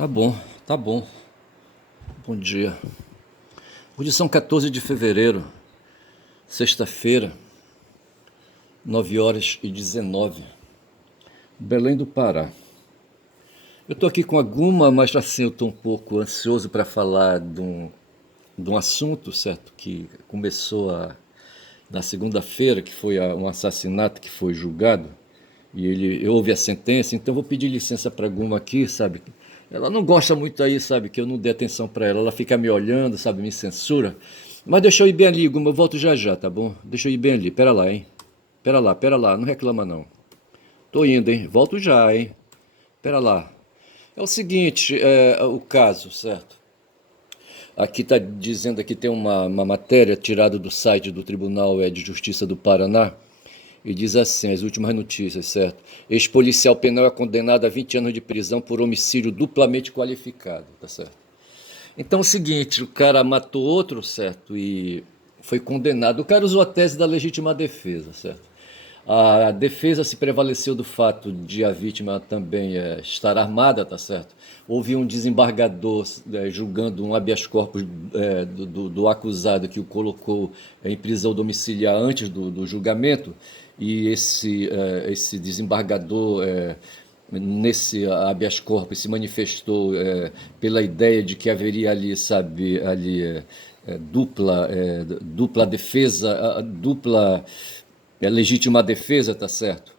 Tá bom, tá bom. Bom dia. Hoje são 14 de fevereiro, sexta-feira, 9h19, Belém do Pará. Eu tô aqui com alguma, mas assim, eu tô um pouco ansioso para falar de um assunto, certo? Que começou na segunda-feira, que foi um assassinato que foi julgado, e ele houve a sentença, então eu vou pedir licença para alguma aqui, sabe? Ela não gosta muito aí, sabe, que eu não dê atenção para ela, ela fica me olhando, sabe, me censura. Mas deixa eu ir bem ali, Guma, eu volto já já, tá bom? Deixa eu ir bem ali, pera lá, hein? Pera lá, não reclama não. Tô indo, hein? Volto já, hein? Pera lá. É o seguinte, o caso, certo? Aqui está dizendo que tem uma matéria tirada do site do Tribunal de Justiça do Paraná, e diz assim, as últimas notícias, certo? Ex-policial penal é condenado a 20 anos de prisão por homicídio duplamente qualificado, tá certo? Então é o seguinte, o cara matou outro, certo? E foi condenado. O cara usou a tese da legítima defesa, certo? A defesa se prevaleceu do fato de a vítima também estar armada, tá certo? Houve um desembargador julgando um habeas corpus do acusado que o colocou em prisão domiciliar antes do julgamento, e esse desembargador nesse habeas corpus se manifestou pela ideia de que haveria ali, sabe, ali dupla defesa, dupla legítima defesa, tá certo?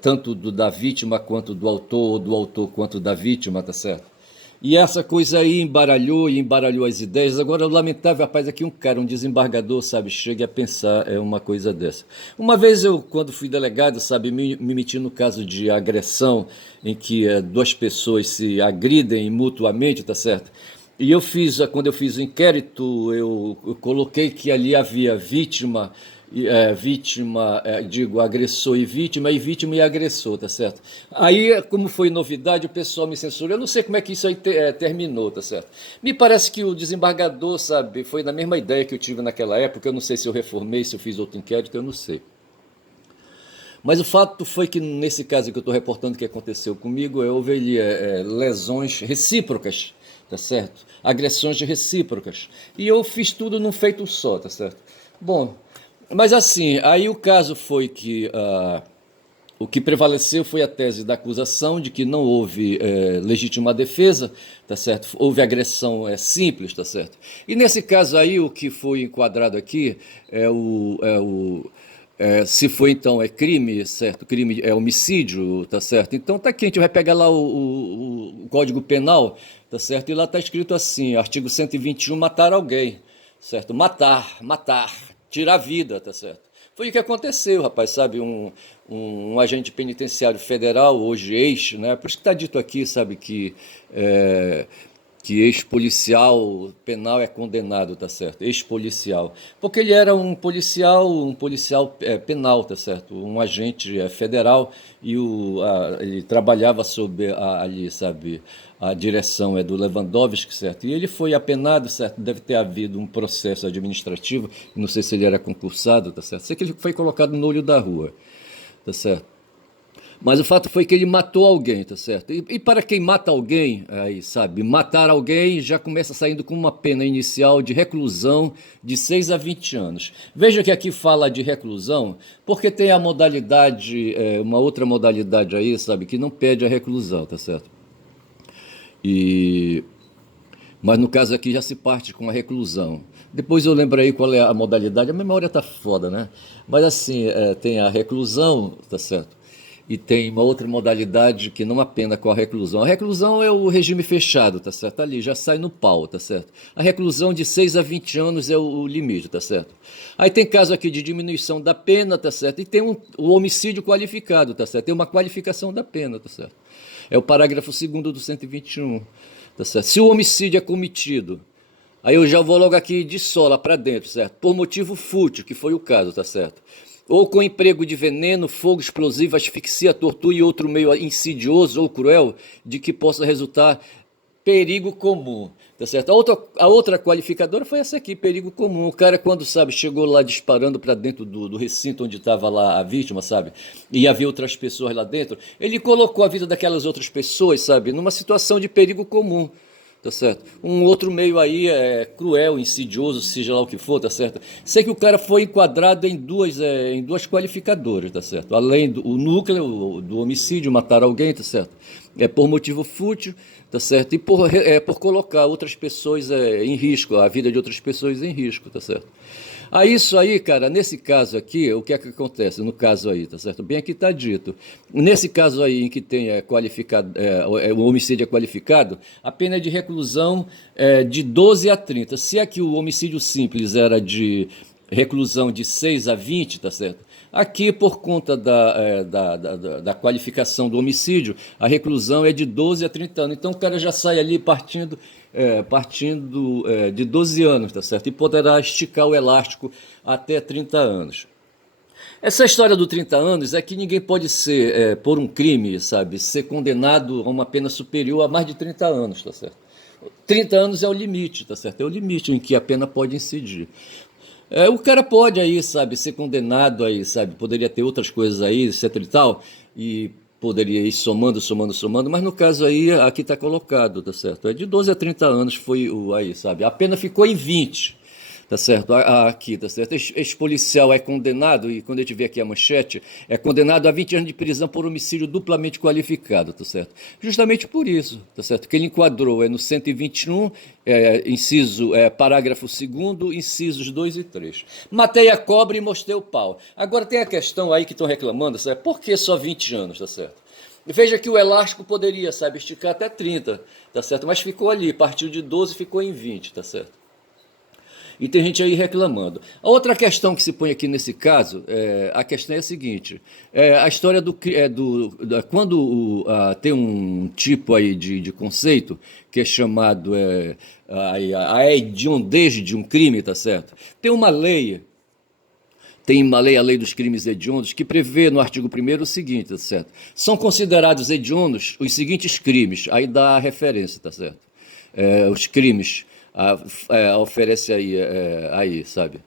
Tanto da vítima quanto do autor, ou do autor quanto da vítima, tá certo? E essa coisa aí embaralhou e embaralhou as ideias. Agora, o lamentável, rapaz, é que um cara, um desembargador, sabe, chegue a pensar uma coisa dessa. Uma vez eu, quando fui delegado, sabe, me meti no caso de agressão, em que duas pessoas se agridem mutuamente, tá certo? E quando eu fiz o inquérito, eu coloquei que ali havia vítima, digo, agressor e vítima e agressor, tá certo? Aí, como foi novidade, o pessoal me censurou. Eu não sei como é que isso aí terminou, tá certo? Me parece que o desembargador, sabe, foi na mesma ideia que eu tive naquela época. Eu não sei se eu reformei, se eu fiz outro inquérito, eu não sei. Mas o fato foi que, nesse caso que eu estou reportando que aconteceu comigo, houve ali, lesões recíprocas, tá certo? Agressões recíprocas. E eu fiz tudo num feito só, tá certo? Bom, mas assim, aí o caso foi que o que prevaleceu foi a tese da acusação de que não houve legítima defesa, tá certo? Houve agressão simples, tá certo? E nesse caso aí, o que foi enquadrado aqui se foi então crime, certo? Crime é homicídio, tá certo? Então tá aqui, a gente vai pegar lá o Código Penal, tá certo? E lá tá escrito assim, artigo 121, matar alguém, certo? Matar, tirar a vida, tá certo? Foi o que aconteceu, rapaz, sabe? Um agente penitenciário federal, hoje ex, né? Por isso que está dito aqui, sabe, que ex-policial penal é condenado, tá certo? Ex-policial. Porque ele era um policial penal, tá certo? Um agente federal, e ele trabalhava sob ali, sabe, a direção do Lewandowski, certo? E ele foi apenado, certo? Deve ter havido um processo administrativo, não sei se ele era concursado, tá certo? Sei que ele foi colocado no olho da rua, tá certo? Mas o fato foi que ele matou alguém, tá certo? E para quem mata alguém, aí, sabe, matar alguém já começa saindo com uma pena inicial de reclusão de 6 a 20 anos. Veja que aqui fala de reclusão, porque tem a modalidade, uma outra modalidade aí, sabe, que não pede a reclusão, tá certo? E mas no caso aqui já se parte com a reclusão. Depois eu lembro aí qual é a modalidade, a memória tá foda, né? Mas assim, tem a reclusão, tá certo? E tem uma outra modalidade que não apena com a reclusão. A reclusão é o regime fechado, tá certo? Ali já sai no pau, tá certo? A reclusão de 6 a 20 anos é o limite, tá certo? Aí tem caso aqui de diminuição da pena, tá certo? E tem o homicídio qualificado, tá certo? Tem uma qualificação da pena, tá certo? É o parágrafo 2º do 121. Tá certo? Se o homicídio é cometido, aí eu já vou logo aqui de sola para dentro, certo? Por motivo fútil, que foi o caso, tá certo? Ou com emprego de veneno, fogo explosivo, asfixia, tortura e outro meio insidioso ou cruel de que possa resultar perigo comum, tá certo? A outra qualificadora foi essa aqui, perigo comum. O cara, quando, sabe, chegou lá disparando para dentro do recinto onde estava lá a vítima, sabe? E havia outras pessoas lá dentro, ele colocou a vida daquelas outras pessoas, sabe, numa situação de perigo comum. Tá certo? Um outro meio aí é cruel, insidioso, seja lá o que for, tá certo? Sei que o cara foi enquadrado em duas qualificadoras, tá certo? Além do o núcleo do homicídio, matar alguém, tá certo? É por motivo fútil, tá certo? E por colocar outras pessoas em risco, a vida de outras pessoas em risco, tá certo? Aí isso aí, cara, nesse caso aqui, o que é que acontece? No caso aí, tá certo? Bem aqui está dito. Nesse caso aí em que tem qualificado, o homicídio é qualificado, a pena é de reclusão de 12 a 30. Se aqui o homicídio simples era de reclusão de 6 a 20, tá certo? Aqui, por conta da qualificação do homicídio, a reclusão é de 12 a 30 anos. Então o cara já sai ali partindo de 12 anos, tá certo? E poderá esticar o elástico até 30 anos. Essa história do 30 anos é que ninguém pode ser, por um crime, sabe, ser condenado a uma pena superior a mais de 30 anos, tá certo? 30 anos é o limite, tá certo? É o limite em que a pena pode incidir. O cara pode aí, sabe, ser condenado aí, sabe, poderia ter outras coisas aí, etc e tal, e poderia ir somando, somando, somando, mas no caso aí, aqui está colocado, tá certo? É de 12 a 30 anos foi o aí, sabe? A pena ficou em 20, tá certo? Aqui, tá certo? Esse policial é condenado, e quando a gente vê aqui a manchete, é condenado a 20 anos de prisão por homicídio duplamente qualificado, tá certo? Justamente por isso, tá certo? Que ele enquadrou no 121, parágrafo 2º, incisos 2 e 3. Matei a cobra e mostrei o pau. Agora tem a questão aí que estão reclamando, sabe? Por que só 20 anos, tá certo? Veja que o elástico poderia, sabe, esticar até 30, tá certo? Mas ficou ali, partiu de 12 ficou em 20, tá certo? E tem gente aí reclamando. A outra questão que se põe aqui nesse caso, a questão é a seguinte: a história quando tem um tipo aí de conceito que é chamado a hediondez de um crime, tá certo? Tem uma lei, a lei dos crimes hediondos, que prevê no artigo 1º o seguinte, tá certo? São considerados hediondos os seguintes crimes, aí dá a referência, tá certo? Os crimes, oferece aí, sabe?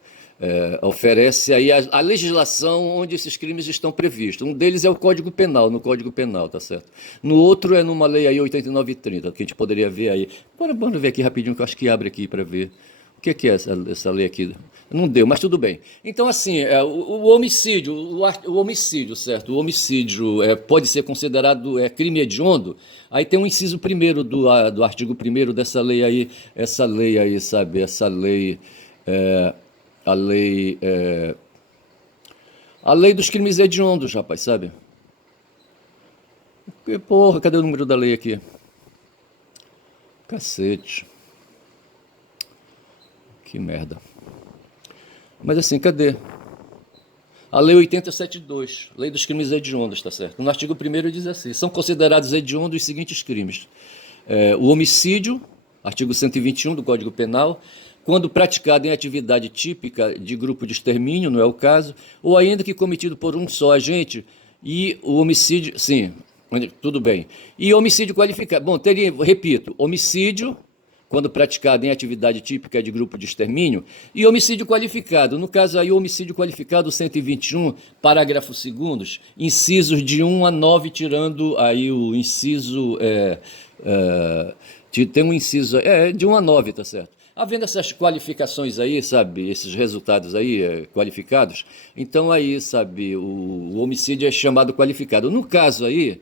Oferece aí a legislação onde esses crimes estão previstos. Um deles é o Código Penal, no Código Penal, tá certo? No outro é numa lei aí 8930, que a gente poderia ver aí. Bora ver aqui rapidinho, que eu acho que abre aqui para ver. O que é essa lei aqui? Não deu, mas tudo bem. Então, assim, o homicídio, o homicídio, certo? O homicídio pode ser considerado crime hediondo. Aí tem um inciso primeiro do artigo 1º dessa lei aí, sabe? É, a lei, é, a lei dos crimes hediondos, rapaz, sabe? Porra, cadê o número da lei aqui? Cacete. Que merda. Mas assim, cadê? A Lei 8072, Lei dos Crimes Hediondos, tá certo? No artigo 1º diz assim: são considerados hediondos os seguintes crimes. O homicídio, artigo 121 do Código Penal, quando praticado em atividade típica de grupo de extermínio, não é o caso, ou ainda que cometido por um só agente, e o homicídio, sim, tudo bem. E homicídio qualificado, bom, repito, homicídio quando praticado em atividade típica de grupo de extermínio, e homicídio qualificado. No caso aí, o homicídio qualificado 121, parágrafo 2º, incisos de 1 a 9, tirando aí o inciso... tem um inciso de 1 a 9, tá certo? Havendo essas qualificações aí, sabe, esses resultados aí qualificados, então aí, sabe, o homicídio é chamado qualificado. No caso aí,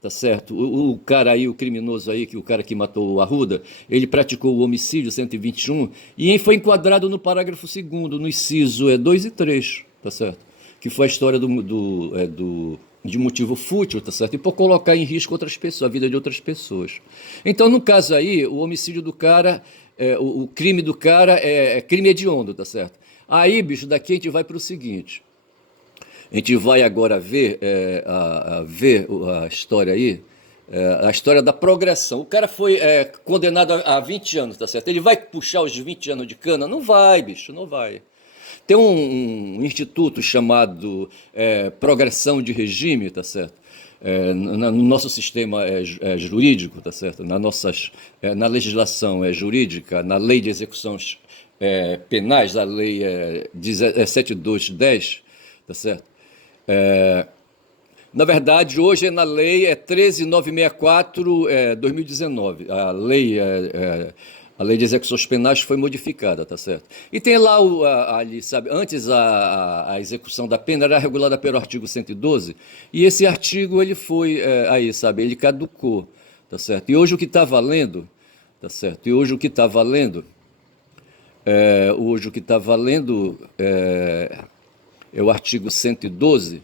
tá certo, o cara aí, o criminoso aí, o cara que matou o Arruda, ele praticou o homicídio 121 e foi enquadrado no parágrafo 2º, no inciso 2 e 3, tá certo? Que foi a história de motivo fútil, tá certo? E por colocar em risco outras pessoas, a vida de outras pessoas. Então, no caso aí, o homicídio do cara, o crime do cara é crime hediondo, tá certo? Aí, bicho, daqui a gente vai para o seguinte. A gente vai agora ver a história aí, a história da progressão. O cara foi condenado a 20 anos, tá certo? Ele vai puxar os 20 anos de cana? Não vai, bicho, não vai. Tem um instituto chamado Progressão de Regime, tá certo? no nosso sistema jurídico, tá certo? Na legislação jurídica, na lei de execuções penais, a lei 7210, tá certo? Na verdade, hoje na lei 13.964, 2019. A lei de execuções penais foi modificada, tá certo? E tem lá ali, sabe, antes a execução da pena era regulada pelo artigo 112, e esse artigo ele foi aí, sabe, ele caducou, tá certo? E hoje o que está valendo, tá certo? E hoje o que está valendo, é o artigo 112.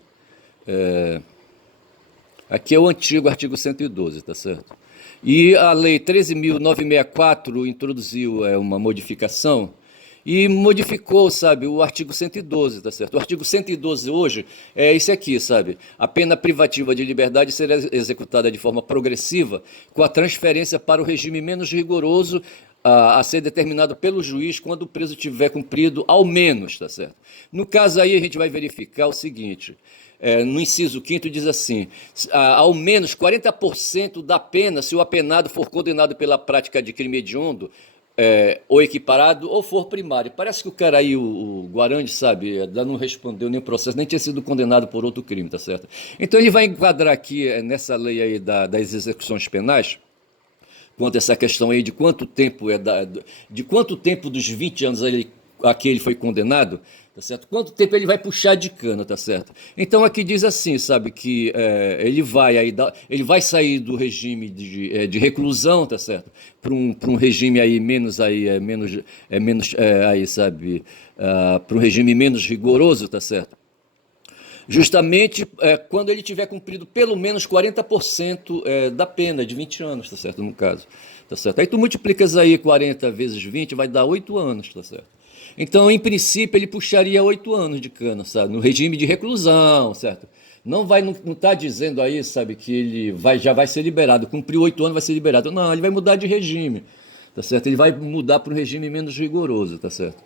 Aqui é o antigo artigo 112, tá certo? E a lei 13.964 introduziu uma modificação e modificou, sabe, o artigo 112, tá certo? O artigo 112 hoje é esse aqui, sabe? A pena privativa de liberdade será executada de forma progressiva, com a transferência para o regime menos rigoroso a ser determinado pelo juiz quando o preso tiver cumprido ao menos, tá certo? No caso aí a gente vai verificar o seguinte, no inciso 5º diz assim, ao menos 40% da pena se o apenado for condenado pela prática de crime hediondo, ou equiparado, ou for primário. Parece que o cara aí, o Guarandi, sabe, não respondeu nenhum processo, nem tinha sido condenado por outro crime, tá certo? Então ele vai enquadrar aqui, nessa lei aí das execuções penais, quanto a essa questão aí de quanto tempo de quanto tempo dos 20 anos a que ele foi condenado, tá certo? Quanto tempo ele vai puxar de cana, tá certo? Então aqui diz assim, sabe, que ele vai sair do regime de reclusão, tá certo? Para um regime aí menos aí, sabe, para um regime menos rigoroso, tá certo? Justamente quando ele tiver cumprido pelo menos 40% da pena, de 20 anos, tá certo? No caso, tá certo? Aí tu multiplicas aí 40 vezes 20, vai dar 8 anos, tá certo? Então, em princípio, ele puxaria 8 anos de cana, sabe? No regime de reclusão, certo? Não está dizendo aí, sabe, que ele já vai ser liberado, cumpriu 8 anos, vai ser liberado. Não, ele vai mudar de regime, tá certo? Ele vai mudar para um regime menos rigoroso, tá certo?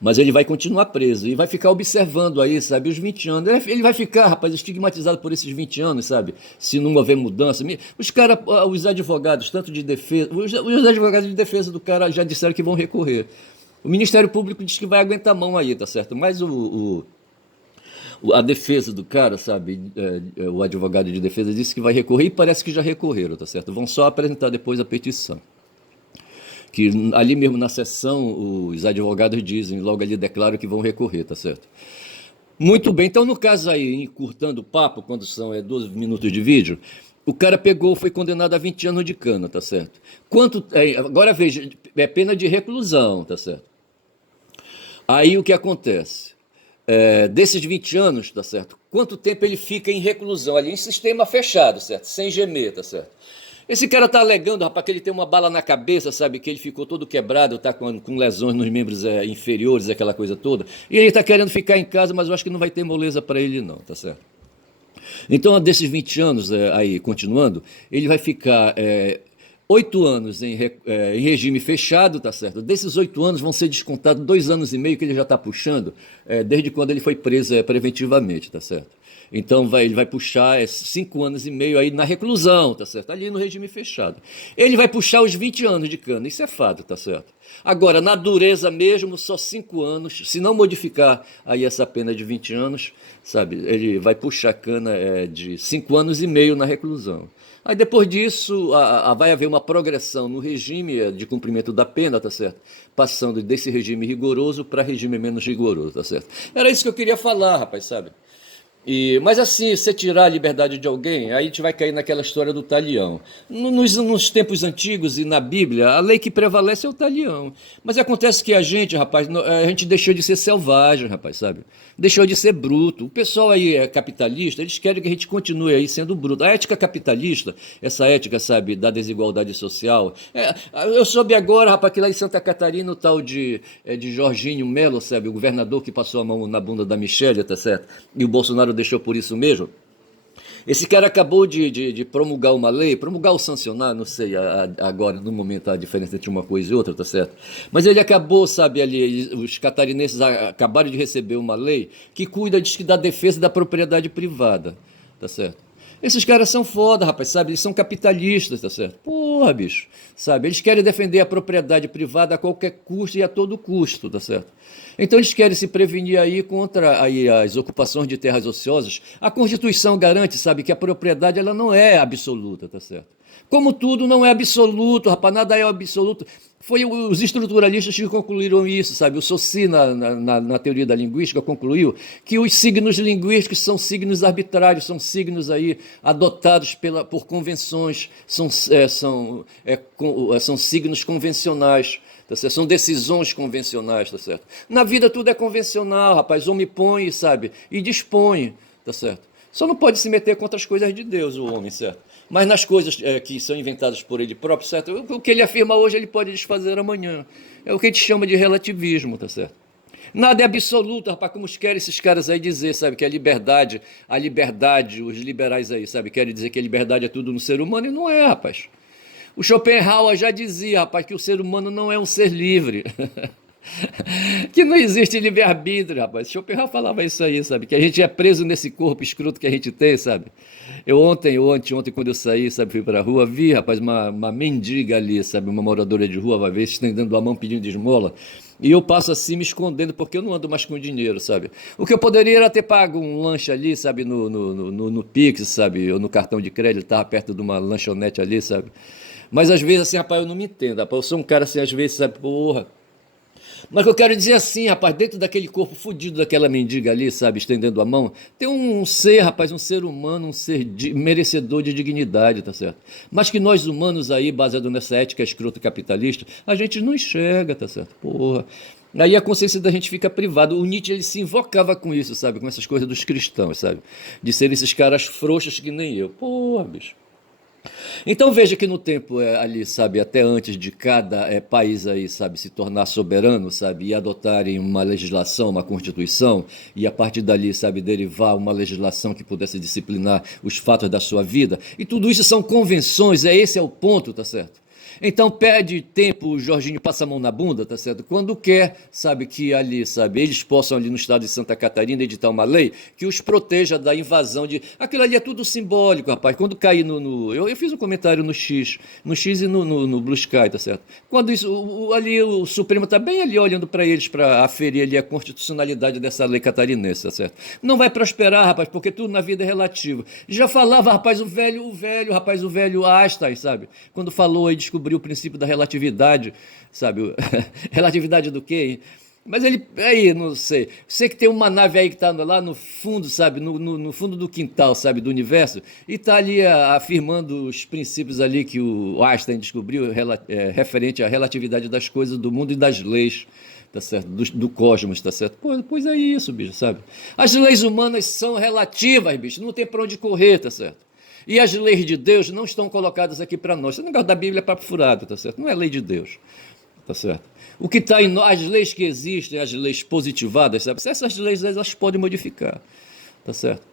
Mas ele vai continuar preso e vai ficar observando aí, sabe, os 20 anos. Ele vai ficar, rapaz, estigmatizado por esses 20 anos, sabe? Se não houver mudança. Os advogados, tanto de defesa, os advogados de defesa do cara já disseram que vão recorrer. O Ministério Público diz que vai aguentar a mão aí, tá certo? Mas a defesa do cara, sabe, o advogado de defesa disse que vai recorrer e parece que já recorreram, tá certo? Vão só apresentar depois a petição. Que ali mesmo na sessão os advogados dizem, logo ali declaram que vão recorrer, tá certo? Muito bem, então no caso aí, encurtando o papo, quando são 12 minutos de vídeo, o cara foi condenado a 20 anos de cana, tá certo? Agora veja, é pena de reclusão, tá certo? Aí o que acontece? Desses 20 anos, tá certo? Quanto tempo ele fica em reclusão ali, em sistema fechado, certo? Sem gemer, tá certo? Esse cara tá alegando, rapaz, que ele tem uma bala na cabeça, sabe? Que ele ficou todo quebrado, tá com lesões nos membros inferiores, aquela coisa toda. E ele tá querendo ficar em casa, mas eu acho que não vai ter moleza para ele não, tá certo? Então, desses 20 anos, aí, continuando, ele vai ficar 8 anos em regime fechado, tá certo? Desses 8 anos vão ser descontados 2 anos e meio que ele já está puxando, desde quando ele foi preso preventivamente, tá certo? Então ele vai puxar 5 anos e meio aí na reclusão, tá certo? Ali no regime fechado. Ele vai puxar os 20 anos de cana, isso é fato, tá certo? Agora, na dureza mesmo, só 5 anos, se não modificar aí essa pena de 20 anos, sabe? Ele vai puxar cana de 5 anos e meio na reclusão. Aí depois disso vai haver uma progressão no regime de cumprimento da pena, tá certo? Passando desse regime rigoroso para regime menos rigoroso, tá certo? Era isso que eu queria falar, rapaz, sabe? Mas assim, você tirar a liberdade de alguém, aí a gente vai cair naquela história do talião. Nos tempos antigos e na Bíblia, a lei que prevalece é o talião. Mas acontece que a gente, rapaz, a gente deixou de ser selvagem, rapaz, sabe? Deixou de ser bruto. O pessoal aí é capitalista, eles querem que a gente continue aí sendo bruto. A ética capitalista, essa ética, sabe, da desigualdade social. Eu soube agora, rapaz, que lá em Santa Catarina o tal de Jorginho Melo, sabe, o governador que passou a mão na bunda da Michelle, tá certo? E o Bolsonaro deixou por isso mesmo. Esse cara acabou de promulgar uma lei, promulgar ou sancionar, não sei agora, no momento, a diferença entre uma coisa e outra, tá certo? Mas ele acabou, sabe, ali, os catarinenses acabaram de receber uma lei que cuida, diz que da defesa da propriedade privada, tá certo? Esses caras são foda, rapaz, sabe? Eles são capitalistas, tá certo? Porra, bicho, sabe? Eles querem defender a propriedade privada a qualquer custo e a todo custo, tá certo? Então eles querem se prevenir aí contra aí as ocupações de terras ociosas. A Constituição garante, sabe, que a propriedade ela não é absoluta, tá certo? Como tudo não é absoluto, rapaz, nada é absoluto. Foi os estruturalistas que concluíram isso, sabe? O Saussure, na teoria da linguística, concluiu que os signos linguísticos são signos arbitrários, são signos aí adotados por convenções, são signos convencionais, tá certo? São decisões convencionais, tá certo? Na vida tudo é convencional, rapaz. Homem põe, sabe? E dispõe, tá certo? Só não pode se meter contra as coisas de Deus, o homem, certo? Mas nas coisas que são inventadas por ele próprio, certo? O que ele afirma hoje, ele pode desfazer amanhã. É o que a gente chama de relativismo, tá certo? Nada é absoluto, rapaz, como querem esses caras aí dizer, sabe? Que a liberdade, os liberais aí, sabe? Querem dizer que a liberdade é tudo no ser humano e não é, rapaz. O Schopenhauer já dizia, rapaz, que o ser humano não é um ser livre. Que não existe livre-arbítrio, rapaz. Schopenhauer falava isso aí, sabe? Que a gente é preso nesse corpo escroto que a gente tem, sabe? Eu ontem, ou anteontem, quando eu saí, sabe, fui pra rua, vi, rapaz, uma mendiga ali, sabe? Uma moradora de rua, vai ver, estendendo a mão pedindo de esmola. E eu passo assim me escondendo, porque eu não ando mais com dinheiro, sabe? O que eu poderia era ter pago um lanche ali, sabe, no Pix, sabe? Ou no cartão de crédito, estava perto de uma lanchonete ali, sabe? Mas às vezes, assim, rapaz, eu não me entendo, rapaz. Eu sou um cara assim, às vezes, sabe, porra. Mas eu quero dizer assim, rapaz, dentro daquele corpo fudido daquela mendiga ali, sabe, estendendo a mão, tem um ser, rapaz, um ser humano, um ser merecedor de dignidade, tá certo? Mas que nós humanos aí, baseado nessa ética escrota capitalista, a gente não enxerga, tá certo? Porra. Aí a consciência da gente fica privada. O Nietzsche, ele se invocava com isso, sabe? Com essas coisas dos cristãos, sabe? De ser esses caras frouxos que nem eu. Porra, bicho. Então veja que no tempo ali, sabe, até antes de cada país aí, sabe, se tornar soberano, sabe, e adotarem uma legislação, uma constituição, e a partir dali, sabe, derivar uma legislação que pudesse disciplinar os fatos da sua vida, e tudo isso são convenções, esse é o ponto, tá certo? Então perde tempo, o Jorginho passa a mão na bunda, tá certo? Quando quer, sabe, que ali, sabe, eles possam ali no estado de Santa Catarina editar uma lei que os proteja da invasão de... Aquilo ali é tudo simbólico, rapaz. Quando cair Eu fiz um comentário no X e no Blue Sky, tá certo? Quando isso, ali o Supremo tá bem ali olhando para eles para aferir ali a constitucionalidade dessa lei catarinense, tá certo? Não vai prosperar, rapaz, porque tudo na vida é relativo. Já falava, rapaz, o velho Einstein, sabe? Quando falou e descobriu o princípio da relatividade, sabe? Relatividade do quê, hein? Mas ele, aí, não sei. Sei que tem uma nave aí que está lá no fundo, sabe? No fundo do quintal, sabe? Do universo. E está ali afirmando os princípios ali que o Einstein descobriu referente à relatividade das coisas, do mundo e das leis, tá certo? Do cosmos, tá certo? Pois é isso, bicho, sabe? As leis humanas são relativas, bicho. Não tem para onde correr, tá certo? E as leis de Deus não estão colocadas aqui para nós. Esse negócio da Bíblia é papo furado, tá certo? Não é lei de Deus, tá certo? O que está em nós, as leis que existem, as leis positivadas, sabe? Essas leis elas podem modificar, tá certo?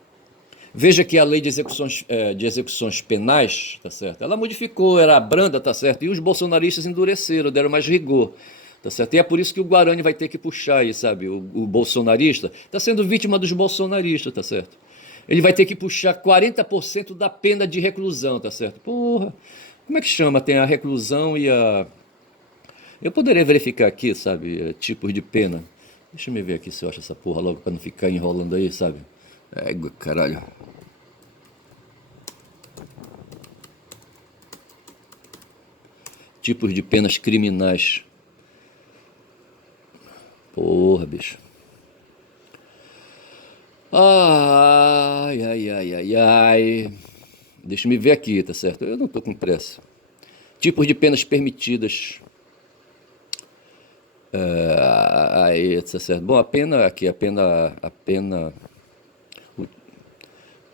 Veja que a lei de execuções penais, tá certo? Ela modificou, era branda, tá certo? E os bolsonaristas endureceram, deram mais rigor, tá certo? E é por isso que o Guarani vai ter que puxar aí, sabe? O bolsonarista está sendo vítima dos bolsonaristas, tá certo? Ele vai ter que puxar 40% da pena de reclusão, tá certo? Porra, como é que chama? Tem a reclusão e a... Eu poderia verificar aqui, sabe, tipos de pena. Deixa eu ver aqui se eu acho essa porra logo para não ficar enrolando aí, sabe? Égua, caralho. Tipos de penas criminais. Porra, bicho. Ai, ai, ai, ai, ai. Deixa eu me ver aqui, tá certo? Eu não tô com pressa. Tipos de penas permitidas. Aí, tá certo. Bom, a pena aqui,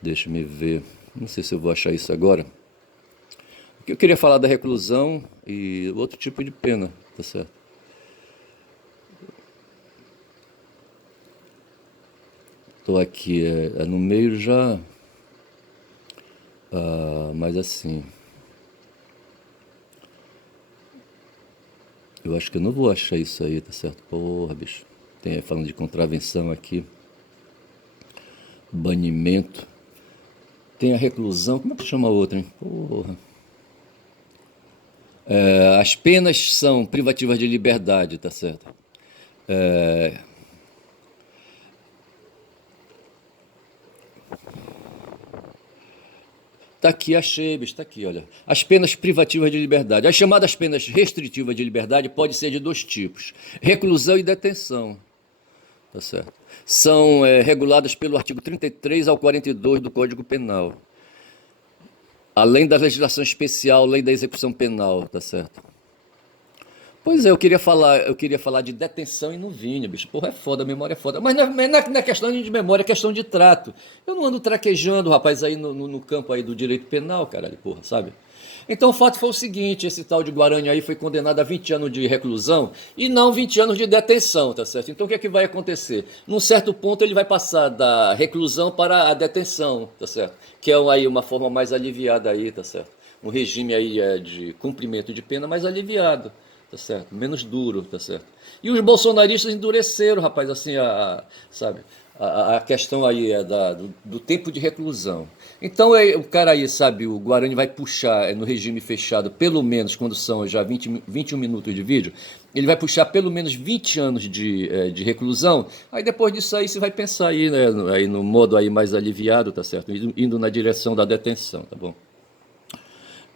deixa eu me ver. Não sei se eu vou achar isso agora. Porque eu queria falar da reclusão e outro tipo de pena, tá certo? Estou aqui no meio já, mas assim, eu acho que eu não vou achar isso aí, tá certo? Porra, bicho. Tem falando de contravenção aqui, banimento. Tem a reclusão, como é que chama a outra, hein? Porra. As penas são privativas de liberdade, tá certo? Tá aqui, achei, bicho, tá aqui, olha. As penas privativas de liberdade. As chamadas penas restritivas de liberdade podem ser de dois tipos: reclusão e detenção, tá certo? São reguladas pelo artigo 33 ao 42 do Código Penal. Além da legislação especial, lei da execução penal, tá certo? Pois é, eu queria falar de detenção e não vinha, bicho. Porra, é foda, a memória é foda. Mas não é questão de memória, é questão de trato. Eu não ando traquejando, rapaz, aí no campo aí do direito penal, caralho, porra, sabe? Então o fato foi o seguinte, esse tal de Guarani aí foi condenado a 20 anos de reclusão e não 20 anos de detenção, tá certo? Então o que é que vai acontecer? Num certo ponto ele vai passar da reclusão para a detenção, tá certo? Que é aí uma forma mais aliviada aí, tá certo? Um regime aí de cumprimento de pena mais aliviado, tá certo? Menos duro, tá certo? E os bolsonaristas endureceram, rapaz, assim, sabe? A questão aí do tempo de reclusão. Então o cara aí, sabe, o Guarani vai puxar no regime fechado, pelo menos quando são já 21 minutos de vídeo, ele vai puxar pelo menos 20 anos de reclusão. Aí depois disso aí você vai pensar aí, né, aí no modo aí mais aliviado, tá certo? Indo na direção da detenção, tá bom?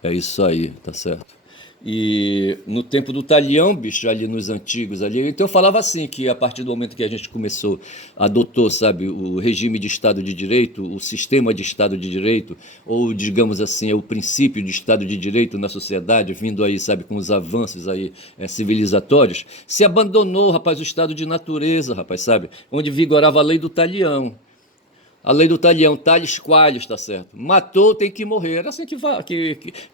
É isso aí, tá certo. E no tempo do Talhão, bicho, ali nos antigos ali, então eu falava assim, que a partir do momento que a gente começou, adotou, sabe, o regime de Estado de Direito, o sistema de Estado de Direito, ou digamos assim, o princípio de Estado de Direito na sociedade, vindo aí, sabe, com os avanços aí civilizatórios, se abandonou, rapaz, o estado de natureza, rapaz, sabe, onde vigorava a lei do Talhão. A lei do talhão, talhes qualhos, tá certo? Matou, tem que morrer. Era assim que vai.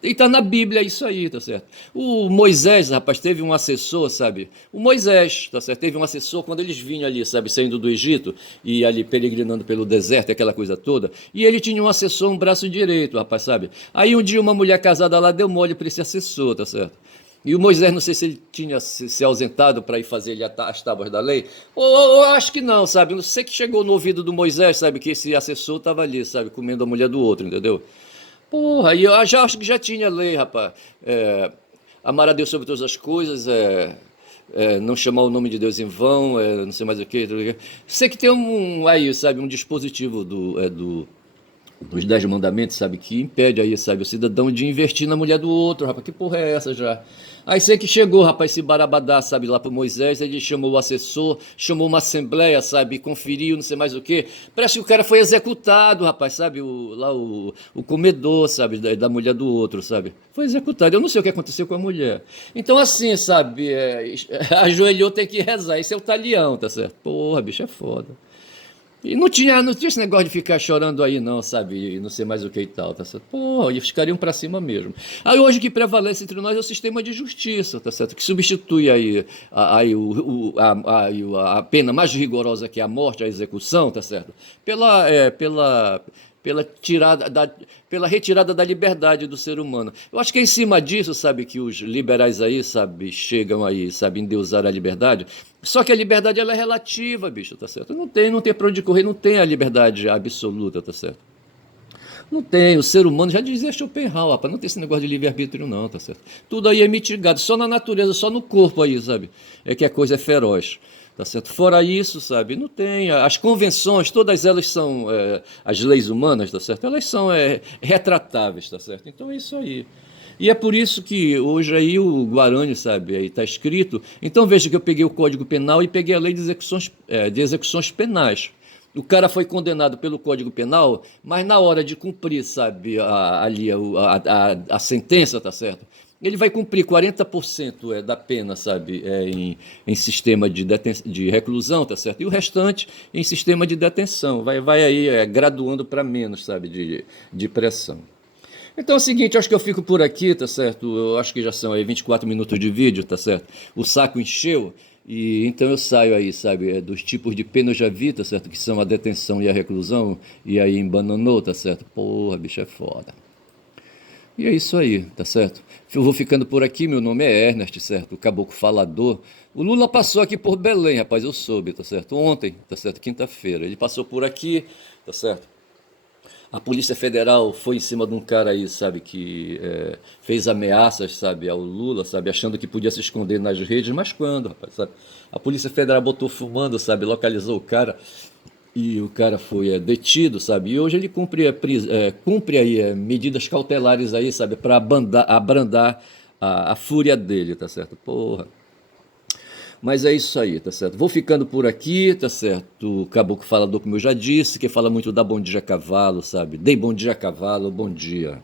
E tá na Bíblia isso aí, tá certo? O Moisés, rapaz, teve um assessor, sabe? O Moisés, tá certo? Teve um assessor quando eles vinham ali, sabe, saindo do Egito e ali peregrinando pelo deserto, aquela coisa toda. E ele tinha um assessor, um braço direito, rapaz, sabe? Aí um dia uma mulher casada lá deu mole pra esse assessor, tá certo? E o Moisés, não sei se ele tinha se ausentado para ir fazer ele as tábuas da lei, ou acho que não, sabe? Não sei que chegou no ouvido do Moisés, sabe? Que esse assessor estava ali, sabe? Comendo a mulher do outro, entendeu? Porra, e eu já acho que já tinha lei, rapaz. Amar a Deus sobre todas as coisas, não chamar o nome de Deus em vão, não sei mais o que. Sei que tem aí, sabe? Um dispositivo dos 10 mandamentos, sabe, que impede aí, sabe, o cidadão de investir na mulher do outro, rapaz, que porra é essa já? Aí sei que chegou, rapaz, esse barabadá, sabe, lá pro Moisés, ele chamou o assessor, chamou uma assembleia, sabe, conferiu, não sei mais o quê. Parece que o cara foi executado, rapaz, sabe, o comedor, sabe, da mulher do outro, sabe, foi executado. Eu não sei o que aconteceu com a mulher. Então assim, sabe, ajoelhou, tem que rezar, esse é o talião, tá certo? Porra, bicho, é foda. E não tinha esse negócio de ficar chorando aí, não, sabe? E não sei mais o que e tal, tá certo? Pô, e ficariam pra cima mesmo. Aí hoje o que prevalece entre nós é o sistema de justiça, tá certo? Que substitui aí, a pena mais rigorosa que é a morte, a execução, tá certo? Pela, tirada da, pela retirada da liberdade do ser humano. Eu acho que é em cima disso, sabe, que os liberais aí, sabe, chegam aí, sabe, endeusar a liberdade. Só que a liberdade ela é relativa, bicho, tá certo? Não tem pra onde correr, não tem a liberdade absoluta, tá certo? Não tem, o ser humano, já dizia Schopenhauer, rapaz, não tem esse negócio de livre-arbítrio não, tá certo? Tudo aí é mitigado, só na natureza, só no corpo aí, sabe? É que a coisa é feroz, tá certo? Fora isso, sabe, não tem, as convenções, todas elas são, as leis humanas, tá certo? Elas são retratáveis, tá certo? Então é isso aí. E é por isso que hoje aí o Guarani, sabe, aí está escrito. Então veja que eu peguei o Código Penal e peguei a lei de execuções penais. O cara foi condenado pelo Código Penal, mas na hora de cumprir, sabe, ali a sentença, tá certo? Ele vai cumprir 40% da pena, sabe, em sistema de reclusão, tá certo? E o restante em sistema de detenção. Vai aí graduando para menos, sabe, de pressão. Então é o seguinte, eu acho que eu fico por aqui, tá certo? Eu acho que já são aí 24 minutos de vídeo, tá certo? O saco encheu e então eu saio aí, sabe? Dos tipos de pena eu já vi, tá certo? Que são a detenção e a reclusão e aí embananou, tá certo? Porra, bicho é foda. E é isso aí, tá certo? Eu vou ficando por aqui, meu nome é Ernest, certo? O Caboclo Falador. O Lula passou aqui por Belém, rapaz, eu soube, tá certo? Ontem, tá certo? Quinta-feira. Ele passou por aqui, tá certo? A Polícia Federal foi em cima de um cara aí, sabe, que fez ameaças, sabe, ao Lula, sabe, achando que podia se esconder nas redes, mas quando, rapaz, sabe? A Polícia Federal botou fumando, sabe, localizou o cara e o cara foi detido, sabe, e hoje ele cumpre aí medidas cautelares aí, sabe, para abrandar a fúria dele, tá certo? Porra. Mas é isso aí, tá certo? Vou ficando por aqui, tá certo? O Caboclo Falador, como eu já disse, que fala muito da Bom Dia Cavalo, sabe? Dei bom dia a cavalo, bom dia.